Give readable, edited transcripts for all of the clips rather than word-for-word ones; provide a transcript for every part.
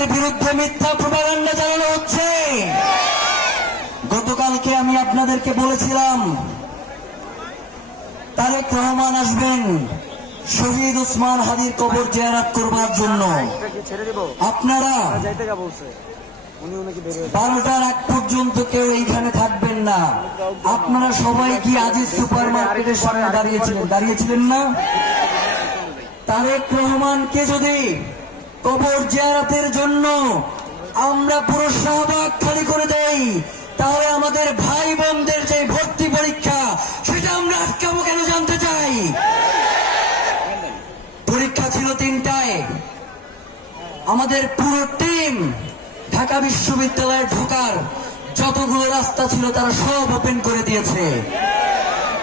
আমাদের বিরুদ্ধে মিথ্যা প্রপাগান্ডা চালানো হচ্ছে। গতকালকে আমি আপনাদেরকে বলেছিলাম তারেক রহমান আসবেন শহীদ ওসমান হাদির কবর জিয়ারত করবার জন্য। আপনারা 12টার আগ পর্যন্ত কেউ এইখানে থাকবেন না। আপনারা সবাই কি আজিজ সুপার মার্কেটের সামনে দাঁড়িয়েছিলেন না? তারেক রহমানকে যদি কবর জিয়ারতের জন্য আমরা পুরো শাহবাগ খালি করে দেই, তাহলে আমাদের ভাই বোনদের যে ভর্তি পরীক্ষা সেটা আমরা আটকাবো কেন জানতে চাই। পরীক্ষা ছিল 3টায়, আমাদের পুরো টিম ঢাকা বিশ্ববিদ্যালয়ে ঢোকার যতগুলো রাস্তা ছিল তারা সব ওপেন করে দিয়েছে।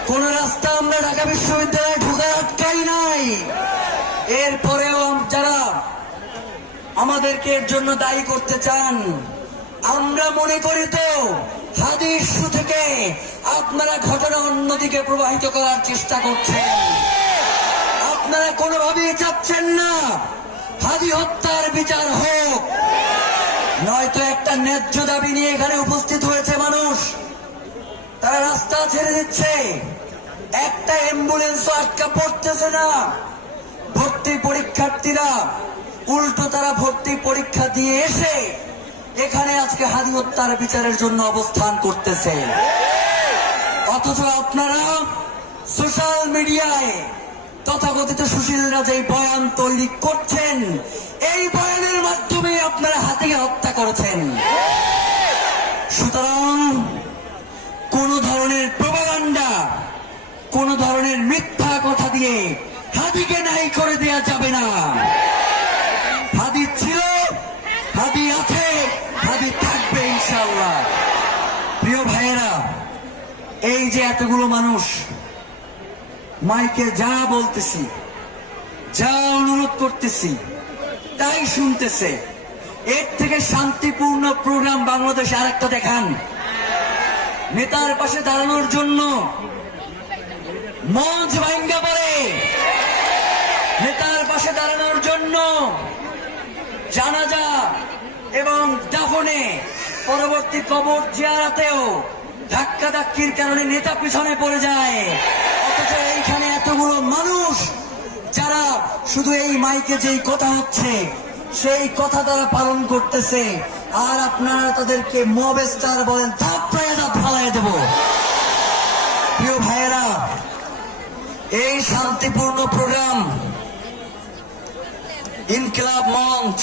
কোন রাস্তা আমরা ঢাকা বিশ্ববিদ্যালয়ে ঢোকার আটকাই নাই। এরপরেও যারা আমাদেরকে এর জন্য দায়ী করতে চান, আমরা মনে করি তো হাদি ইস্যু থেকে আপনারা ঘটনা অন্যদিকে প্রবাহিত করার চেষ্টা করছেন। আপনারা কোনোভাবেই চাচ্ছেন না হাদি হত্যার বিচার হোক। নয়তো একটা ন্যায্য দাবি নিয়ে এখানে উপস্থিত হয়েছে মানুষ, তারা রাস্তা ছেড়ে দিচ্ছে, একটা অ্যাম্বুলেন্সও আটকা পড়তেছে না। ভর্তি পরীক্ষার্থীরা উল্টো তারা ভর্তি পরীক্ষা দিয়ে এসে এখানে আজকে হাদি হত্যার বিচারের জন্য অবস্থান করতেছে। অথচ আপনারা সোশ্যাল মিডিয়ায় তথাকথিত সুশীলরা যে বয়ান তৈরি করছেন, এই বয়ানের মাধ্যমে আপনারা হাদিকে হত্যা করেছেন। সুতরাং কোন ধরনের প্রপাগান্ডা, কোন ধরনের মিথ্যা কথা দিয়ে হাদিকে নাই করে দেয়া যাবে না। হাদি ছিল, হাদি আছে, হাদি থাকবে ইনশাআল্লাহ। প্রিয় ভাইয়েরা, এই যে এতগুলো মানুষ মাইকে যা বলতেছি, যা অনুরোধ করতেছি তাই শুনতেছে, এর থেকে শান্তিপূর্ণ প্রোগ্রাম বাংলাদেশে আরেকটা দেখান। নেতার পাশে দাঁড়ানোর জন্য মঞ্চ ভাঙ্গা পড়ে, নেতার পাশে দাঁড়ানোর জন্য জানাজা এবং দাফনে পরবর্তী কবর জিয়ারতেও ধাক্কা ধাক্কির কারণে নেতা পিছনে পড়ে যায়। অথচ এইখানে এতগুলো মানুষ যারা শুধু এই মাইকে যেই কথা হচ্ছে সেই কথা তারা পালন করতেছে, আর আপনারা তাদেরকে মব স্টার বলেন, থাপ্পড়ায় ফালাইয়া দেব। প্রিয় ভাইয়েরা, এই শান্তিপূর্ণ প্রোগ্রাম ইনকিলাব মঞ্চ